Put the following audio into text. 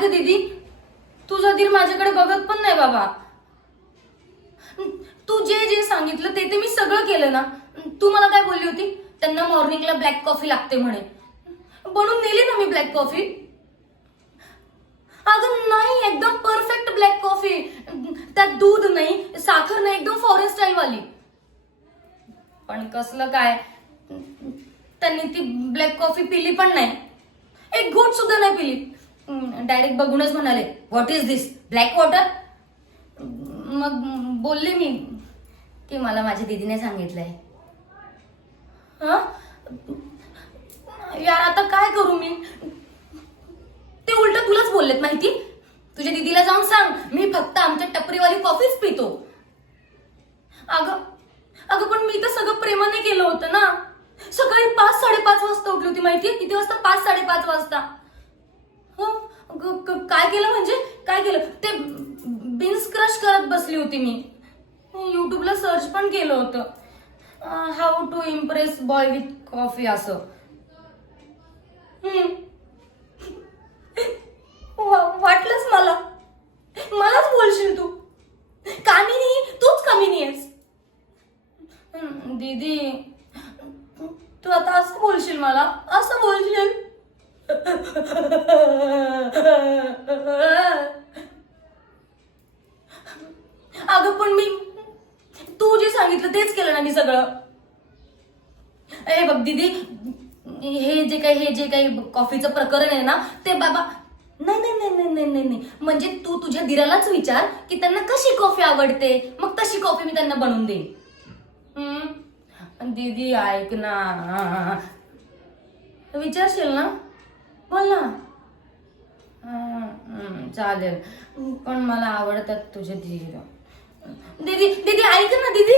अगं दीदी, तुझा धीर माझ्याकडे बघत पण नाही बाबा. तू जे जे सांगितलं ते मी सगळं केलं ना. तू मला काय बोलली होती? त्यांना मॉर्निंगला ब्लॅक कॉफी लागते म्हणे. बनवून दिली ना मी ब्लॅक कॉफी. अगं नाही, एकदम परफेक्ट ब्लॅक कॉफी. त्यात दूध नाही, साखर नाही, एकदम फॉरेन स्टाईल वाली. पण कसलं काय, त्यांनी ती ब्लॅक कॉफी पिली पण नाही, एक घोट सुद्धा नाही पिली. डायरेक्ट बघूनच म्हणाले, what is this, black water. मग बोलले मी की मला माझ्या दीदीने सांगितलंय. हा यार, आता काय करू मी? ते उलट तुलाच बोललेत माहिती. तुझ्या दीदीला जाऊन सांग, मी फक्त आमच्या टपरीवाली कॉफीच पितो. अगं अगं पण मी तर सगळं प्रेमाने केलं होतं ना. सकाळी 5-5:30 वाजता उठली होती माहितीये. किती वाजता? 5-5:30 वाजता. काय केलं म्हणजे काय केलं? ते बीन्स क्रश करत बसली होती मी. युट्यूबला सर्च पण केलं होतं, how to impress boy with coffee असं. वाटलंच मलाच बोलशील तू. कामिनी, तूच कामिनी आहेस. दीदी, तू आता असं बोलशील मला, असं बोलशील? अगं पण मी तू जे सांगितलं तेच केलं ना मी सगळं. ए बघ दीदी, हे जे काही कॉफीचं प्रकरण आहे ना, ते बाबा नाही नाही नाही नाही नाही नाही. म्हणजे तू तुझ्या दिरालाच विचार की त्यांना कशी कॉफी आवडते, मग तशी कॉफी मी त्यांना बनवून देईन. दीदी ऐक ना, विचारशील ना, बोल ना. चालेल, पण मला आवडतात तुझे दीदी. दीदी दीदी ऐक ना दीदी.